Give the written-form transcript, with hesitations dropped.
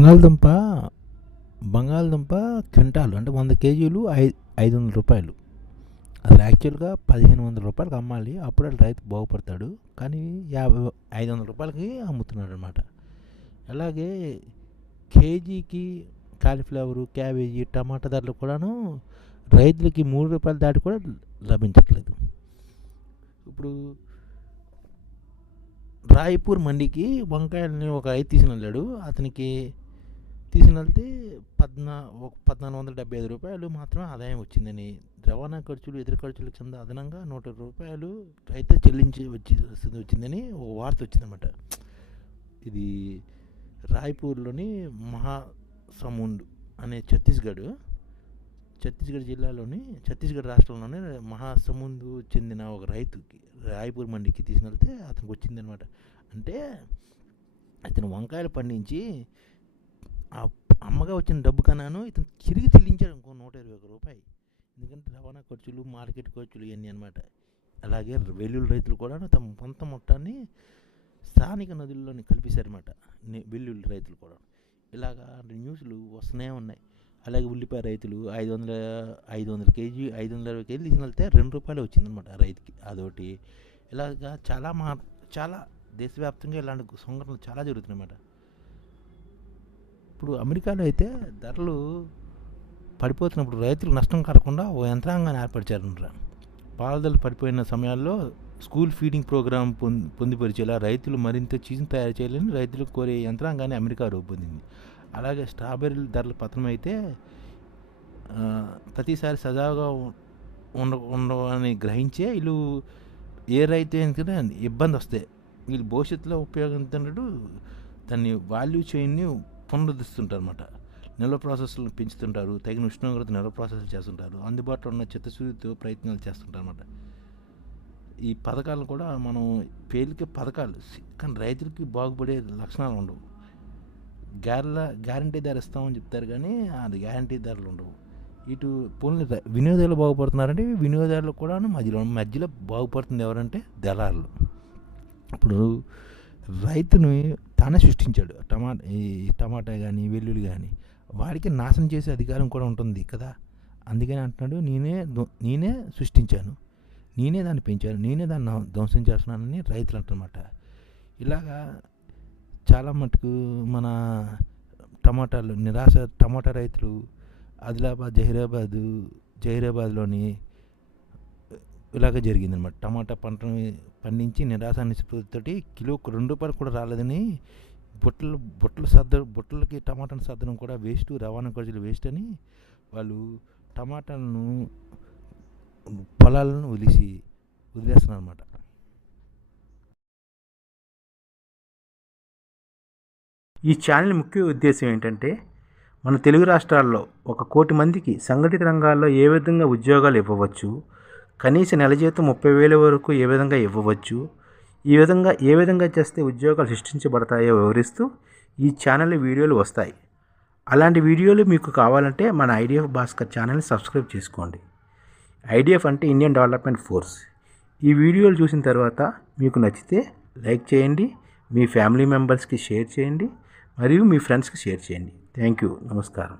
బంగాళదుంప బంగాళదుంప క్వింటాలు అంటే 100 కేజీలు 500 రూపాయలు. అసలు యాక్చువల్గా 1500 రూపాయలకి అమ్మాలి, అప్పుడు రైతు బాగుపడతాడు. కానీ 500 రూపాయలకి అమ్ముతున్నాడు అనమాట. అలాగే కేజీకి కాలీఫ్లవరు, క్యాబేజీ, టమాటా ధరలు కూడాను రైతులకి 3 రూపాయల దాటి కూడా లభించట్లేదు. ఇప్పుడు రాయపూర్ మండికి వంకాయలని ఒక రైతు తీసుకుని వెళ్ళాడు. అతనికి తీసుకుని వెళ్తే 1475 రూపాయలు మాత్రమే ఆదాయం వచ్చిందని, రవాణా ఖర్చులు ఇతర ఖర్చుల కింద అదనంగా 100 రూపాయలు రైతు చెల్లించి వచ్చిందని ఒక వార్త వచ్చిందన్నమాట. ఇది రాయ్పూర్లోని మహాసముండ్ అనే ఛత్తీస్గఢ్ జిల్లాలోని ఛత్తీస్గఢ్ రాష్ట్రంలోని మహాసముందు చెందిన ఒక రైతుకి రాయ్పూర్ మండికి తీసుకెళ్తే అతనికి వచ్చిందనమాట. అంటే అతను వంకాయలు పండించి ఆ అమ్మగా వచ్చిన డబ్బు కన్నాను ఇతను తిరిగి చెల్లించాడు ఇంకో 121 రూపాయలు. ఎందుకంటే రవాణా ఖర్చులు, మార్కెట్ ఖర్చులు ఇవన్నీ అనమాట. అలాగే వెల్లుల్లి రైతులు కూడా తమ సొంత మొత్తాన్ని స్థానిక నదుల్లోని కలిపేశారన్నమాట. వెల్లుల్లి రైతులు కూడా ఇలాగా న్యూస్లు వస్తూనే ఉన్నాయి. అలాగే ఉల్లిపాయ రైతులు 500 కేజీ 520 కేజీలు తీసుకుని వెళ్తే 2 రూపాయలు వచ్చిందనమాట రైతుకి. అదొకటి ఇలాగా చాలా దేశవ్యాప్తంగా ఇలాంటి సంఘటనలు చాలా జరుగుతున్నాయన్నమాట. ఇప్పుడు అమెరికాలో అయితే ధరలు పడిపోతున్నప్పుడు రైతులు నష్టం కలగకుండా ఓ యంత్రాంగాన్ని ఏర్పరిచారన్నమాట. పాలధరలు పడిపోయిన సమయాల్లో స్కూల్ ఫీడింగ్ ప్రోగ్రాం పొందుపరిచేలా రైతులు మరింత చీజ్ తయారు చేయాలని రైతులకు కోరే యంత్రాంగాన్ని అమెరికా రూపొందింది. అలాగే స్ట్రాబెర్రీల ధరలు పతనమైతే ప్రతిసారి సజావుగా ఉండవని గ్రహించే వీళ్ళు ఏ రైతు ఎందుకంటే ఇబ్బంది వస్తాయి, వీళ్ళు భవిష్యత్తులో ఉపయోగించినట్టు దాన్ని వాల్యూ చైన్ని పునరుద్ధరిస్తుంటారు అన్నమాట. నిల్వ ప్రాసెస్లను పెంచుతుంటారు, తగిన ఉష్ణోగ్రత నిల్వ ప్రాసెస్లు చేస్తుంటారు, అందుబాటులో ఉన్న చిత్తశుద్ధితో ప్రయత్నాలు చేస్తుంటారు అన్నమాట. ఈ పథకాలను కూడా మనం పేలికే పథకాలు కానీ రైతులకి బాగుపడే లక్షణాలు ఉండవు. గ్యారంటీ ధర ఇస్తామని చెప్తారు కానీ అది గ్యారంటీ ధరలు ఉండవు. ఇటు పోనీ వినియోగదారులు బాగుపడుతున్నారంటే వినియోగదారులు కూడా మధ్యలో బాగుపడుతుంది ఎవరంటే దళారులు. ఇప్పుడు రైతుని తానే సృష్టించాడు. టమాటా కానీ వెల్లుల్లి కానీ వాడికి నాశనం చేసే అధికారం కూడా ఉంటుంది కదా. అందుకని అంటున్నాడు, నేనే సృష్టించాను, నేనే దాన్ని పెంచాను, నేనే దాన్ని ధ్వంసం చేస్తున్నానని రైతులు అంటున్నమాట. ఇలాగా చాలా మటుకు మన టమాటా రైతులు ఆదిలాబాద్, జహీరాబాద్లోని ఇలాగ జరిగిందనమాట. టమాటా పంటను పండించి నిరాశ నిస్పృహతోటి కిలోకు 2 రూపాయలు కూడా రాలేదని బుట్టలకి టమాటాను సర్దడం కూడా వేస్ట్, రవాణా ఖర్చులు వేస్ట్ అని వాళ్ళు టమాటాలను పొలాలను వదిలేస్తున్నారు అన్నమాట. ఈ ఛానల్ ముఖ్య ఉద్దేశం ఏంటంటే మన తెలుగు రాష్ట్రాల్లో 1 కోటి మందికి సంఘటిత రంగాల్లో ఏ విధంగా ఉద్యోగాలు ఇవ్వవచ్చు, కనీస నెల జీతం 30,000 వరకు ఏ విధంగా ఇవ్వవచ్చు, ఏ విధంగా చేస్తే ఉద్యోగాలు సృష్టించబడతాయో వివరిస్తూ ఈ ఛానల్ వీడియోలు వస్తాయి. అలాంటి వీడియోలు మీకు కావాలంటే మన ఐడిఎఫ్ భాస్కర్ ఛానల్ని సబ్స్క్రైబ్ చేసుకోండి. ఐడిఎఫ్ అంటే ఇండియన్ డెవలప్మెంట్ ఫోర్స్. ఈ వీడియోలు చూసిన తర్వాత మీకు నచ్చితే లైక్ చేయండి, మీ ఫ్యామిలీ మెంబర్స్కి షేర్ చేయండి, మరియు మీ ఫ్రెండ్స్కి షేర్ చేయండి. Thank you. నమస్కారం.